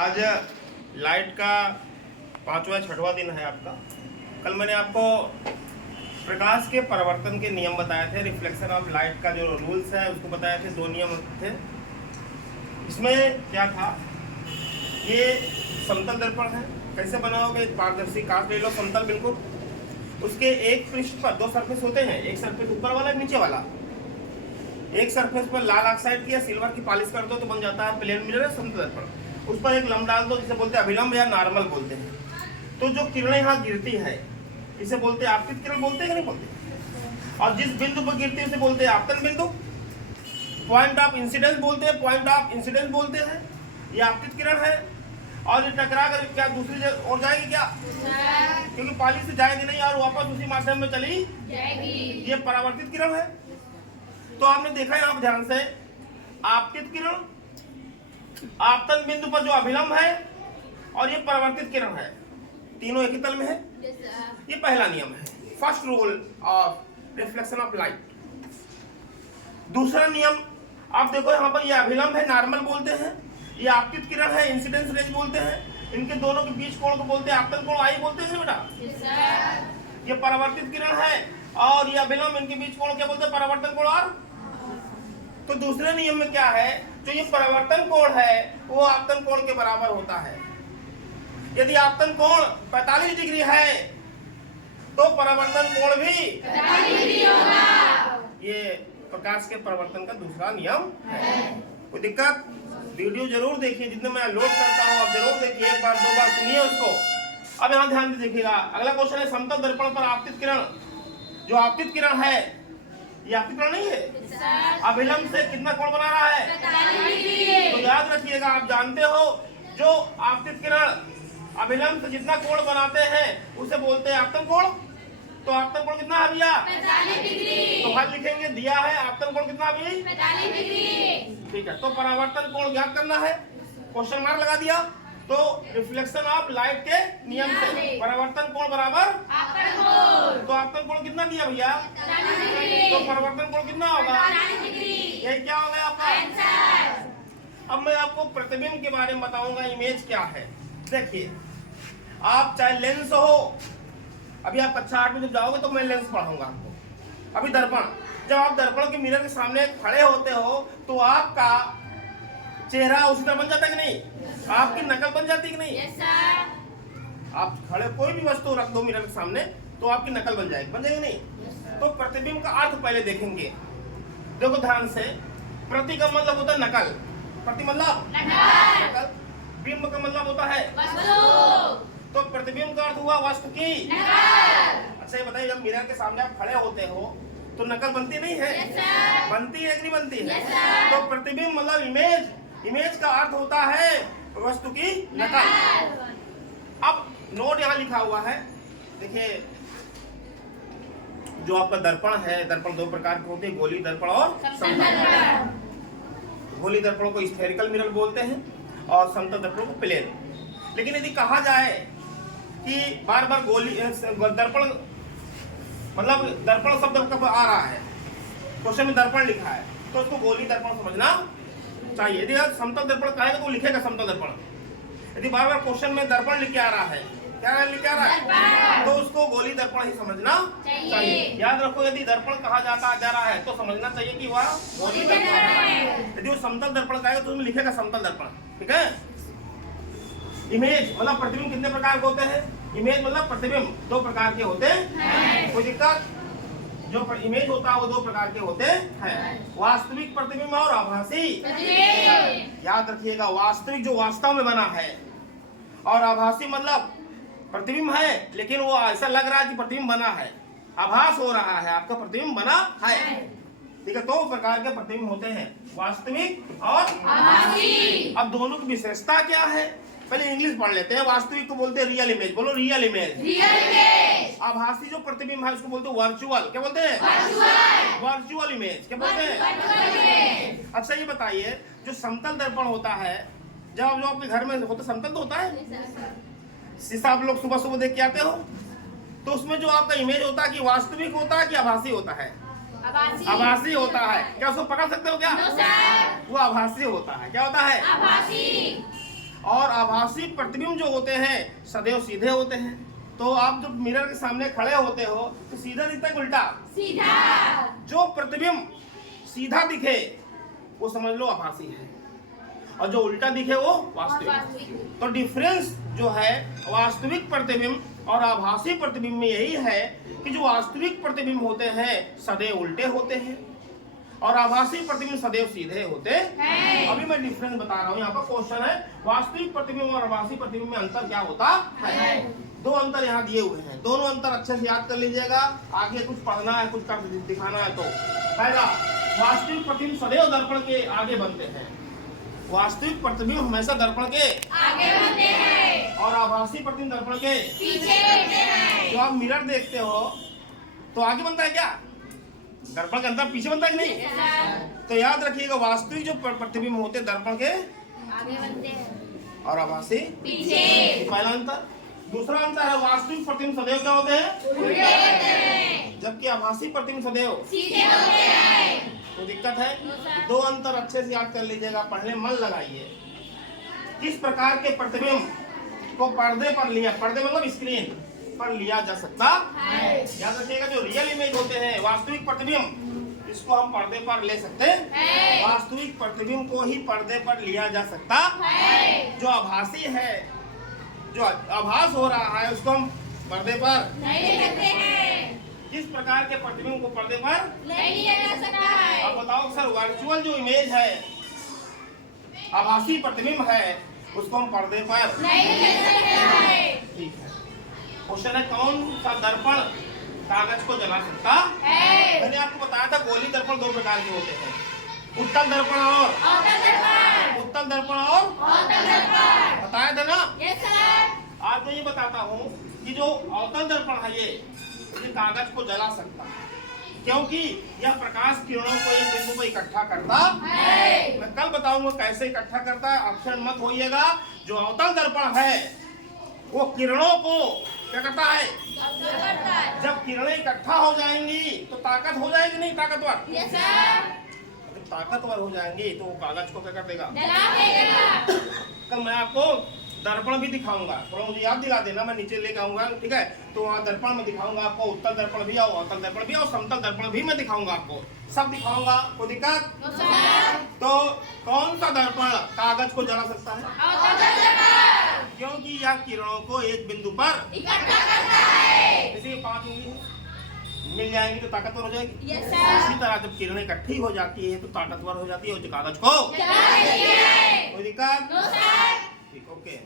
आज लाइट का 5वां 6वां दिन है आपका। कल मैंने आपको प्रकाश के परिवर्तन के नियम बताए थे, रिफ्लेक्शन ऑफ लाइट का जो रूल्स है उसको बताए थे। 2 नियम थे। इसमें क्या था, ये समतल दर्पण है। कैसे बनाओगे? पारदर्शी कांच ले लो, समतल बिल्कुल। उसके एक पृष्ठ पर 2 सरफेस होते हैं, एक सरफेस ऊपर वाला, एक नीचे वाला। एक सरफेस पर लाल ऑक्साइड की या सिल्वर की पॉलिश कर दो तो बन जाता है प्लेन मिरर, समतल दर्पण। उस पर एक लंब डाल दो, जिसे बोलते हैं अभिलंब या नॉर्मल बोलते हैं। तो जो किरणें यहाँ गिरती है इसे बोलते हैं आपतित किरण, बोलते हैं कि नहीं बोलते? और जिस बिंदु पर गिरती है उसे बोलते हैं आपतन बिंदु। पॉइंट ऑफ इंसिडेंस बोलते हैं, पॉइंट ऑफ इंसिडेंस बोलते हैं। ये आपतित किरण है। और ये टकरा कर क्या दूसरी जगह और जाएगी क्या? क्योंकि पॉलिश से जाएगी नहीं और वापस उसी माध्यम में चली जाएगी। ये परावर्तित किरण है। तो आपने देखा है, आप ध्यान से, आपतित किरण, आपतन बिंदु पर जो अभिलंब है, और ये परावर्तित किरण है, तीनों एक ही तल में है। ये पहला नियम है, first rule of reflection of light. दूसरा नियम आप देखो, यहाँ पर ये अभिलंब है, नॉर्मल बोलते हैं। ये आपतित किरण है, इंसिडेंस रेज बोलते हैं। इनके दोनों के बीच कोण को बोलते हैं आपतन कोण, आई बोलते हैं बेटा। ये परावर्तित किरण है और ये अभिलंब, इनके बीच कोण क्या बोलते हैं? परावर्तन कोण। और तो दूसरे नियम में क्या है, जो ये परावर्तन कोण है वो आपतन कोण के बराबर होता है। यदि आपतन कोण 45 डिग्री है तो परावर्तन कोण भी 45 डिग्री होगा। ये प्रकाश के परावर्तन का दूसरा नियम है। कोई दिक्कत? वीडियो जरूर देखिए, जितने मैं लोड करता हूँ आप जरूर देखिए, एक बार 2 बार सुनिए उसको। अब यहाँ ध्यान से देखिएगा, अगला क्वेश्चन है समतल दर्पण पर आपतित किरण। जो आपतित किरण है ये आपतित किरण नहीं है, अभिलंब से कितना कोण बना रहा है? 45 डिग्री। तो याद रखिएगा, आप जानते हो जो आपतित किरण अभिलंब से जितना कोण बनाते हैं उसे बोलते हैं आपतन कोण। तो आपतन कोण कितना है भैया? 45 डिग्री। तो हल लिखेंगे, दिया है आपतन कोण कितना अभी? 45 डिग्री। ठीक है, तो परावर्तन कोण ज्ञात करना है, क्वेश्चन मार्क लगा दिया। तो रिफ्लेक्शन ऑफ लाइट के नियम से परावर्तन कोण बराबर आपतन कोण। तो आपतन कोण कितना दिया भैया? 45 डिग्री। तो परावर्तन कोण कितना होगा? 45 डिग्री। ये क्या हो गया आपका आंसर। अब मैं आपको प्रतिबिंब के बारे में बताऊंगा, इमेज क्या है। देखिए, आप चाहे लेंस हो, अभी आप कक्षा 8 में जब जाओगे तो मैं लेंस पढ़ाऊंगा आपको। अभी दर्पण, जब आप दर्पण के मिरर के सामने खड़े होते हो तो आपका चेहरा उसी तरह बन जाता है कि नहीं? आपकी नकल बन जाती है कि नहीं? yes, sir। आप खड़े कोई भी वस्तु रख दो मिरर के सामने तो आपकी नकल बन जाएगी, बन जाएगी नहीं? yes, तो प्रतिबिंब का अर्थ पहले देखेंगे। देखो ध्यान से, प्रति का मतलब होता है नकल, प्रति मतलब नकल, बिंब का मतलब होता है वस्तु। तो प्रतिबिंब का अर्थ हुआ वस्तु की नकल। अच्छा ये बताइए, जब मिरर के सामने आप खड़े होते हो तो नकल बनती नहीं है? yes, बनती है कि नहीं बनती है? yes, तो प्रतिबिंब मतलब इमेज, इमेज का अर्थ होता है वस्तु की नकल। अब नोट यहाँ लिखा हुआ है, देखिए, जो आपका दर्पण है, दर्पण 2 प्रकार के होते हैं, गोली दर्पण और समतल दर्पण। गोली दर्पण को स्फेरिकल मिरर बोलते हैं और समतल दर्पण को प्लेन। लेकिन यदि कहा जाए कि बार बार गोली दर्पण मतलब दर्पण शब्द कब आ रहा है, क्वेश्चन में दर्पण लिखा है तो उसको गोली दर्पण समझना चाहिए। यदि समतल दर्पण कहेगा तो लिखेगा समतल दर्पण। यदि बार बार क्वेश्चन में दर्पण लिख के आ रहा है, क्या लिख के आ रहा है, तो उसको गोली दर्पण ही समझना चाहिए। याद रखो, यदि दर्पण कहा जा रहा है तो समझना चाहिए कि वह गोली दर्पण है। यदि वो समतल दर्पण कहेगा तो उसमें लिखेगा समतल दर्पण। ठीक है। इमेज मतलब प्रतिबिंब कितने प्रकार के होते हैं? इमेज मतलब प्रतिबिंब 2 प्रकार के होते हैं। कोई दिक्कत? जो इमेज होता है वो 2 प्रकार के होते हैं, वास्तविक प्रतिबिंब और आभासी। याद रखिएगा, वास्तविक जो वास्तव में बना है, और आभासी मतलब प्रतिबिंब है लेकिन वो ऐसा लग रहा है कि प्रतिबिंब बना है, आभास हो रहा है आपका प्रतिबिंब बना है। ठीक है, 2 प्रकार के प्रतिबिंब होते हैं, वास्तविक और आभासी। अब दोनों की विशेषता क्या है, पहले इंग्लिश पढ़ लेते हैं। वास्तविक को बोलते हैं रियल इमेज, बोलो रियल इमेज। Real image. आभासी जो प्रतिबिंब है उसको बोलते हैं वर्चुअल, क्या बोलते हैं? वर्चुअल। वर्चुअल इमेज, क्या बोलते हैं? अच्छा ये बताइए, जो समतल दर्पण होता है, जब जो आपके घर में होता समतल तो होता है, शीशा आप लोग सुबह सुबह देख के आते हो, तो उसमें जो आपका इमेज होता है कि वास्तविक होता है कि आभासी होता है? आभासी होता है। क्या उसको पकड़ सकते हो क्या? वो आभासी होता है। क्या होता है? आभासी। और आभासी प्रतिबिंब जो होते हैं सदैव सीधे होते हैं। तो आप जब मिरर के सामने खड़े होते हो तो सीधा दिखता है उल्टा? सीधा। जो प्रतिबिंब सीधा दिखे वो समझ लो आभासी है, और जो उल्टा दिखे वो वास्तविक। तो डिफरेंस जो है वास्तविक प्रतिबिंब और आभासी प्रतिबिंब में यही है कि जो वास्तविक प्रतिबिंब होते हैं सदैव उल्टे होते हैं और आभासी प्रतिबिंब सदैव सीधे होते हैं। अभी मैं डिफरेंस बता रहा हूँ। यहाँ पर क्वेश्चन है वास्तविक प्रतिबिंब और आभासी प्रतिबिंब में अंतर क्या होता है। दो अंतर यहाँ दिए हुए हैं, दोनों अंतर अच्छे से याद कर लीजिएगा। आगे कुछ पढ़ना है, कुछ कर दिखाना है। तो पहला, वास्तविक प्रतिबिंब सदैव दर्पण के आगे बनते हैं। वास्तविक प्रतिबिंब हमेशा दर्पण के आगे बनते हैं और आभासी प्रतिबिंब दर्पण के पीछे बनते हैं। जो आप मिरर देखते हो तो आगे बनता है क्या? दर्पण के अंदर पीछे बनता है कि नहीं? तो याद रखिएगा वास्तविक जो प्रतिबिंब होते हैं दर्पण के आगे बनते हैं और आभासी पीछे। पहला अंतर। दूसरा अंतर है वास्तविक प्रतिबिंब सदैव क्या होते हैं? उल्टे होते हैं जबकि आभासी प्रतिबिंब सदैव सीधे होते हैं। तो दिक्कत है। दो अंतर अच्छे से याद कर लीजिएगा, पढ़ने मन लगाइए। किस प्रकार के प्रतिबिंब को पर्दे पर लिया, पर्दे मतलब स्क्रीन पर लिया जा सकता है? याद रखिएगा जो रियल इमेज होते हैं वास्तविक प्रतिबिंब, इसको हम पर्दे पर ले सकते हैं। वास्तविक प्रतिबिंब को ही पर्दे पर लिया जा सकता है। जो आभासी है, जो आभास हो रहा है, उसको हम पर्दे पर नहीं ले सकते हैं। किस प्रकार के प्रतिबिंब को पर्दे पर नहीं लिया जा सकता है। अब बताओ सर, वर्चुअल जो इमेज है आभासी प्रतिबिंब है उसको हम पर्दे पर नहीं ले सकते हैं। ठीक है। क्वेश्चन है कौन सा दर्पण कागज को जला सकता है। मैंने आपको बताया था गोली दर्पण दो प्रकार के होते हैं, उत्तल दर्पण और अवतल दर्पण। उत्तल दर्पण और अवतल दर्पण। बताया था ना? Yes sir. आज मैं ये बताता हूँ कि जो अवतल दर्पण है ये कागज को जला सकता है क्योंकि यह प्रकाश किरणों को एक बिंदु पर इकट्ठा करता है। मैं कल बताऊंगा कैसे इकट्ठा करता है, ऑप्शन मत होइएगा। जो अवतल दर्पण है वो किरणों को क्या करता है? जब किरणें इकट्ठा हो जाएंगी तो ताकत हो जाएगी नहीं ताकतवर? Yes sir. जब ताकतवर हो जाएंगी तो वो कागज को क्या कर देगा? जला देगा। कल मैं आपको दर्पण भी दिखाऊंगा, थोड़ा मुझे याद दिला देना, मैं नीचे लेके आऊंगा। ठीक है, तो वहाँ दर्पण में दिखाऊंगा आपको, उत्तल दर्पण भी और अवतल दर्पण भी और समतल दर्पण भी मैं दिखाऊंगा आपको, सब दिखाऊंगा। कोई दिक्कत? तो कौन सा दर्पण कागज को जला सकता है? अवतल दर्पण। क्योंकि यह किरणों को एक बिंदु पर इकट्ठा करता है। जैसे 5 उंगली मिल जाएंगी तो ताकतवर हो जाएगी। Yes sir. इसी तरह जब किरणें इकट्ठी हो जाती है तो ताकतवर हो जाती है और जो कागज को जला देती है। कोई दिक्कत? No sir. ठीक, ओके।